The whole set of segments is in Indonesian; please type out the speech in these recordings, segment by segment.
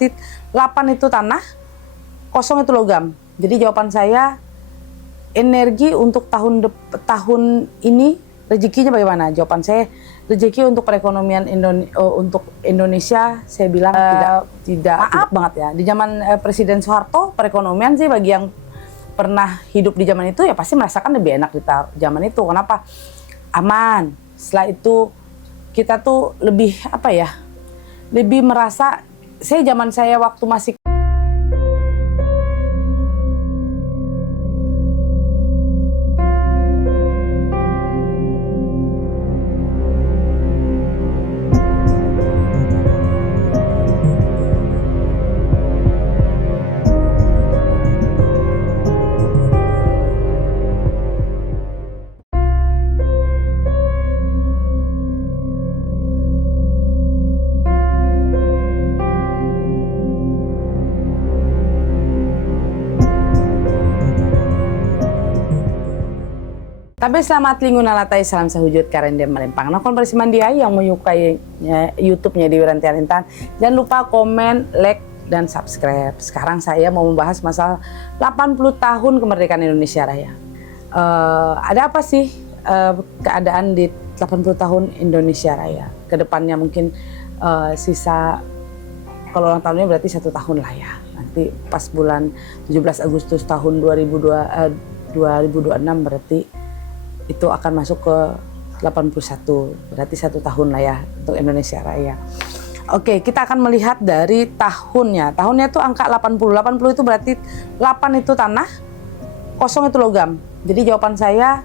berarti 8 itu tanah, kosong itu logam. Jadi jawaban saya, energi untuk tahun ini rezekinya bagaimana? Jawaban saya, rezeki untuk perekonomian untuk Indonesia, saya bilang tidak maaf banget ya. Di zaman Presiden Soeharto, perekonomian sih bagi yang pernah hidup di zaman itu ya pasti merasakan lebih enak di zaman itu. Kenapa? Aman. Setelah itu kita tuh lebih apa ya? Lebih merasa, zaman saya waktu masih Tapi selamat lingkungan alatai, salam sahujud karendem melempang. Nah, konversi mandiai yang menyukai YouTube-nya di Wiranti Alintan, jangan lupa komen, like, dan subscribe. Sekarang saya mau membahas masalah 80 tahun kemerdekaan Indonesia Raya. Ada apa sih keadaan di 80 tahun Indonesia Raya? Kedepannya mungkin sisa, kalau ulang tahunnya berarti 1 tahun lah ya. Nanti pas bulan 17 Agustus tahun 2026 berarti itu akan masuk ke 81, berarti 1 tahun lah ya untuk Indonesia Raya. Oke, kita akan melihat dari tahunnya. Tahunnya itu angka 80. 80 itu berarti 8 itu tanah, kosong itu logam. Jadi jawaban saya,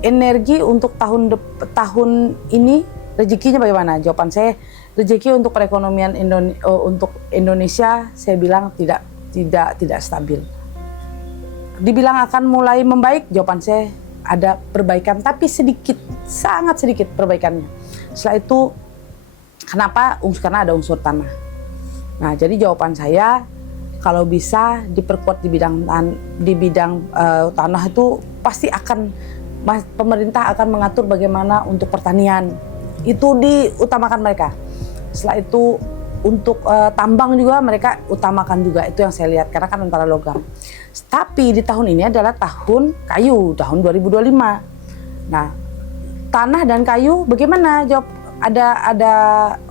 energi untuk tahun ini rezekinya bagaimana? Jawaban saya, rezeki untuk perekonomian untuk Indonesia, saya bilang tidak stabil. Dibilang akan mulai membaik, jawaban saya ada perbaikan, tapi sedikit, sangat sedikit perbaikannya. Setelah itu, kenapa? Karena ada unsur tanah. Nah, jadi jawaban saya, kalau bisa diperkuat di bidang tanah itu pasti akan, pemerintah akan mengatur bagaimana untuk pertanian. Itu diutamakan mereka. Setelah itu, untuk tambang juga mereka utamakan juga, itu yang saya lihat, karena kan antara logam. Tapi di tahun ini adalah tahun kayu, tahun 2025. Nah, tanah dan kayu bagaimana? Jawab, ada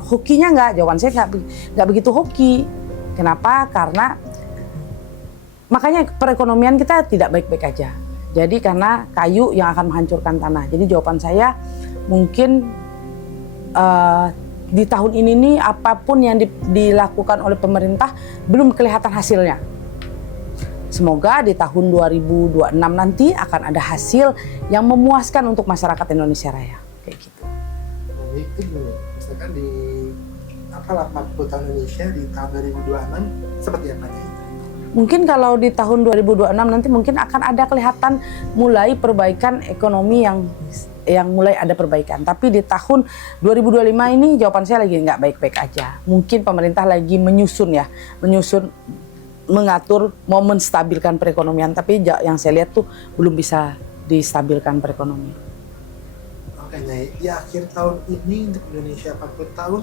hokinya nggak? Jawaban saya nggak begitu hoki. Kenapa? Karena makanya perekonomian kita tidak baik-baik aja. Jadi karena kayu yang akan menghancurkan tanah. Jadi jawaban saya mungkin di tahun ini nih apapun yang dilakukan oleh pemerintah belum kelihatan hasilnya. Semoga di tahun 2026 nanti akan ada hasil yang memuaskan untuk masyarakat Indonesia Raya. Kayak gitu. Nah, itu gimana? Misalkan di 80 tahun Indonesia di tahun 2026 seperti apa nih? Mungkin kalau di tahun 2026 nanti mungkin akan ada kelihatan mulai perbaikan ekonomi yang mulai ada perbaikan. Tapi di tahun 2025 ini jawaban saya lagi nggak baik-baik aja. Mungkin pemerintah lagi menyusun mengatur mau menstabilkan perekonomian, tapi yang saya lihat tuh belum bisa distabilkan perekonomian. Oke, Nyai, di akhir tahun ini untuk Indonesia 40 tahun,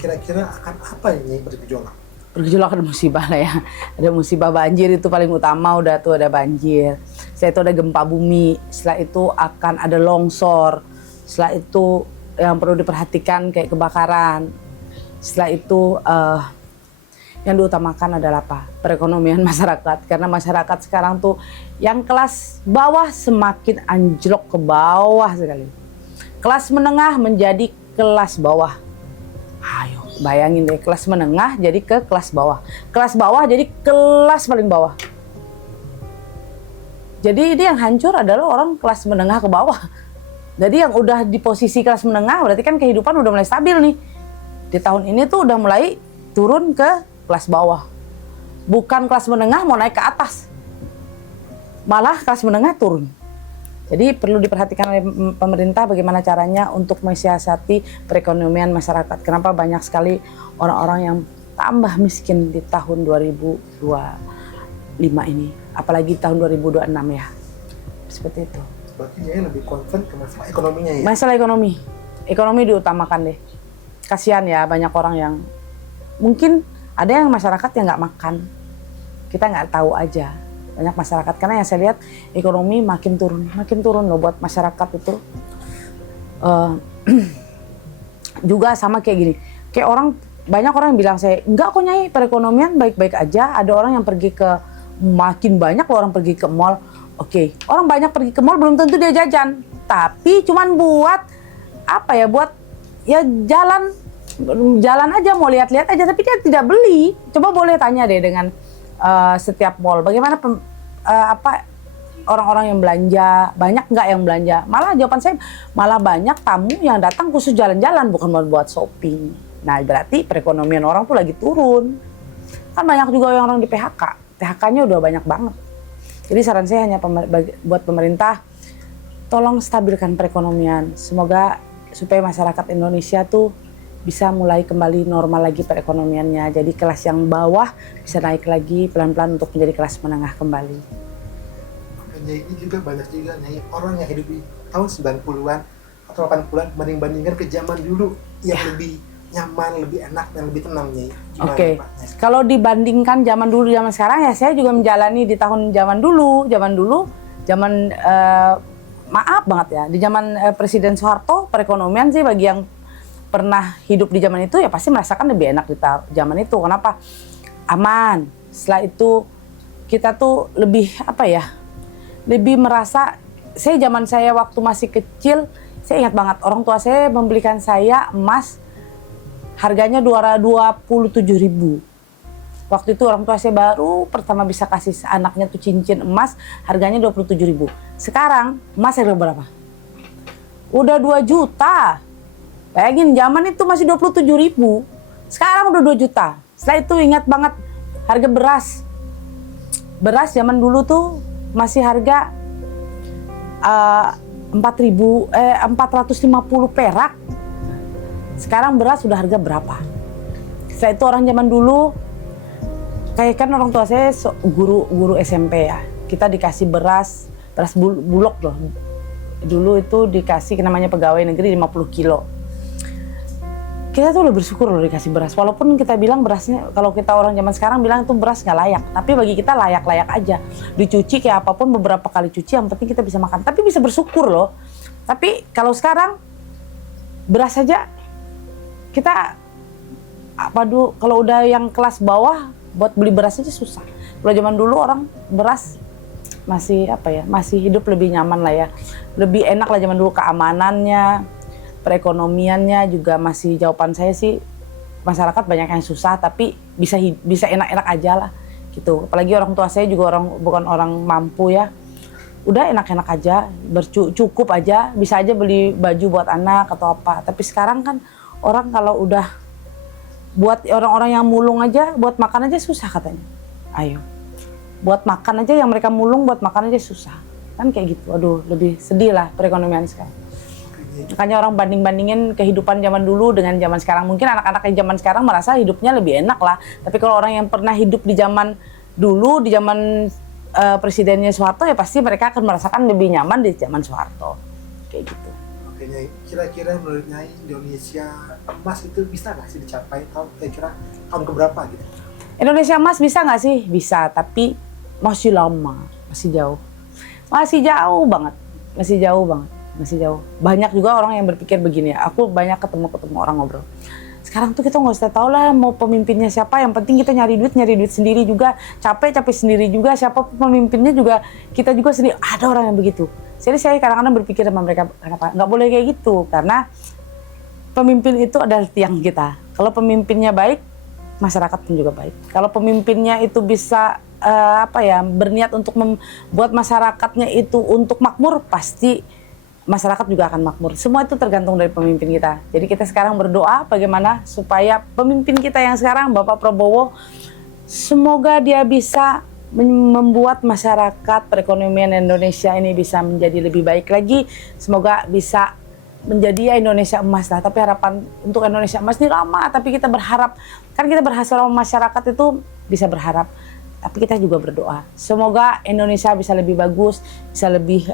kira-kira akan apa ini bergejolak? Bergejolak ada musibah lah ya. Ada musibah banjir, itu paling utama, udah tuh ada banjir. Setelah itu ada gempa bumi, setelah itu akan ada longsor, setelah itu yang perlu diperhatikan kayak kebakaran. Setelah itu yang diutamakan adalah apa? Perekonomian masyarakat. Karena masyarakat sekarang tuh yang kelas bawah semakin anjlok ke bawah sekali. Kelas menengah menjadi kelas bawah. Ayo, bayangin deh, kelas menengah jadi ke kelas bawah. Kelas bawah jadi kelas paling bawah. Jadi ini yang hancur adalah orang kelas menengah ke bawah. Jadi yang udah di posisi kelas menengah berarti kan kehidupan udah mulai stabil nih. Di tahun ini tuh udah mulai turun ke kelas bawah. Bukan kelas menengah mau naik ke atas. Malah kelas menengah turun. Jadi perlu diperhatikan oleh pemerintah bagaimana caranya untuk mensiasati perekonomian masyarakat. Kenapa banyak sekali orang-orang yang tambah miskin di tahun 2025 ini. Apalagi tahun 2026 ya. Seperti itu. Berarti dia lebih concern ke masalah ekonominya ya? Masalah ekonomi. Ekonomi diutamakan deh. Kasihan ya banyak orang yang mungkin Ada yang masyarakat yang nggak makan, kita nggak tahu aja. Banyak masyarakat, karena yang saya lihat ekonomi makin turun loh buat masyarakat itu. Juga sama kayak gini, kayak banyak orang yang bilang saya, enggak kok Nyai, perekonomian baik-baik aja. Ada orang yang pergi ke, makin banyak loh orang pergi ke mall. Oke, orang banyak pergi ke mall belum tentu dia jajan, tapi cuman buat apa ya, buat ya jalan aja, mau lihat-lihat aja, tapi dia tidak beli. Coba boleh tanya deh dengan setiap mall, bagaimana orang-orang yang belanja, banyak nggak yang belanja? Malah jawaban saya, malah banyak tamu yang datang khusus jalan-jalan, bukan buat shopping. Nah, berarti perekonomian orang tuh lagi turun. Kan banyak juga orang di PHK, PHK-nya udah banyak banget. Jadi saran saya hanya buat pemerintah, tolong stabilkan perekonomian. Semoga supaya masyarakat Indonesia tuh bisa mulai kembali normal lagi perekonomiannya. Jadi kelas yang bawah bisa naik lagi pelan-pelan untuk menjadi kelas menengah kembali. Makanya ini juga banyak juga nih orang yang hidup di tahun 90-an atau 80-an banding-bandingkan ke zaman dulu yang lebih nyaman, lebih enak dan lebih tenang nih. Oke. Kalau dibandingkan zaman dulu zaman sekarang, ya saya juga menjalani di tahun zaman dulu, maaf banget ya, di zaman Presiden Soeharto perekonomian sih bagi yang pernah hidup di zaman itu ya pasti merasakan lebih enak di zaman itu. Kenapa? Aman. Setelah itu kita tuh lebih lebih merasa, zaman saya waktu masih kecil, saya ingat banget orang tua saya membelikan saya emas harganya 27.000. Waktu itu orang tua saya baru pertama bisa kasih anaknya tuh cincin emas harganya 27.000. Sekarang emas harga berapa? Udah 2 juta. Bayangin zaman itu masih 27.000. Sekarang udah 2 juta. Setelah itu ingat banget harga beras. Beras zaman dulu tuh masih harga 450 perak. Sekarang beras sudah harga berapa? Setelah itu orang zaman dulu, kayak kan orang tua saya guru SMP ya. Kita dikasih beras bulog loh. Dulu itu dikasih namanya pegawai negeri 50 kilo. Kita tuh udah bersyukur loh dikasih beras. Walaupun kita bilang berasnya, kalau kita orang zaman sekarang bilang itu beras nggak layak. Tapi bagi kita layak-layak aja. Dicuci kayak apapun beberapa kali cuci, yang penting kita bisa makan. Tapi bisa bersyukur loh. Tapi kalau sekarang beras aja kita kalau udah yang kelas bawah buat beli beras aja susah. Kalau zaman dulu orang beras masih masih hidup lebih nyaman lah ya, lebih enak lah zaman dulu, keamanannya, perekonomiannya juga masih. Jawaban saya sih masyarakat banyak yang susah tapi bisa enak-enak aja lah gitu. Apalagi orang tua saya juga bukan orang mampu ya, udah enak-enak aja, cukup aja, bisa aja beli baju buat anak atau apa. Tapi sekarang kan orang kalau udah buat orang-orang yang mulung aja, buat makan aja susah katanya. Ayo, buat makan aja yang mereka mulung, buat makan aja susah. Kan kayak gitu, aduh lebih sedih lah perekonomian sekarang. Makanya orang banding-bandingin kehidupan zaman dulu dengan zaman sekarang. Mungkin anak-anak yang zaman sekarang merasa hidupnya lebih enak lah. Tapi kalau orang yang pernah hidup di zaman dulu, di zaman presidennya Soeharto, ya pasti mereka akan merasakan lebih nyaman di zaman Soeharto. Kayak gitu. Oke, Nyai. Kira-kira menurut Nyai Indonesia emas itu bisa nggak sih dicapai kira-kira tahun keberapa gitu? Indonesia emas bisa nggak sih? Bisa, tapi masih lama, masih jauh. Masih jauh banget. Banyak juga orang yang berpikir begini ya. Aku banyak ketemu orang ngobrol. Sekarang tuh kita nggak usah tahu lah mau pemimpinnya siapa. Yang penting kita nyari duit sendiri juga. Capek sendiri juga. Siapa pemimpinnya juga kita juga sendiri. Ada orang yang begitu. Jadi saya kadang-kadang berpikir sama mereka, kenapa nggak boleh kayak gitu? Karena pemimpin itu adalah tiang kita. Kalau pemimpinnya baik, masyarakat pun juga baik. Kalau pemimpinnya itu bisa berniat untuk membuat masyarakatnya itu untuk makmur, pasti masyarakat juga akan makmur. Semua itu tergantung dari pemimpin kita. Jadi kita sekarang berdoa bagaimana supaya pemimpin kita yang sekarang, Bapak Prabowo, semoga dia bisa membuat masyarakat perekonomian Indonesia ini bisa menjadi lebih baik lagi. Semoga bisa menjadi Indonesia emas lah. Tapi harapan untuk Indonesia emas ini lama. Tapi kita berharap, kan kita berhasil masyarakat itu bisa berharap. Tapi kita juga berdoa. Semoga Indonesia bisa lebih bagus, bisa lebih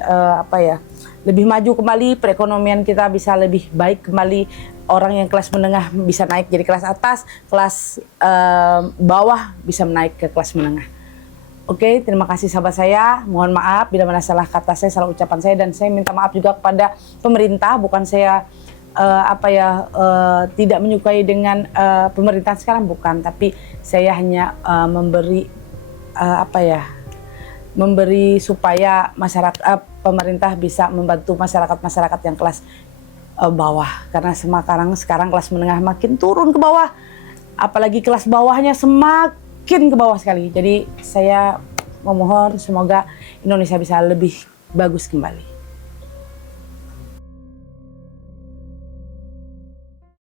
lebih maju kembali, perekonomian kita bisa lebih baik kembali, orang yang kelas menengah bisa naik jadi kelas atas, kelas bawah bisa naik ke kelas menengah. Oke, terima kasih sahabat saya. Mohon maaf bila mana salah kata saya, salah ucapan saya, dan saya minta maaf juga kepada pemerintah. Bukan saya tidak menyukai dengan pemerintahan sekarang, bukan, tapi saya hanya memberi supaya masyarakat pemerintah bisa membantu masyarakat yang kelas bawah, karena sekarang kelas menengah makin turun ke bawah, apalagi kelas bawahnya semakin ke bawah sekali. Jadi saya memohon semoga Indonesia bisa lebih bagus kembali.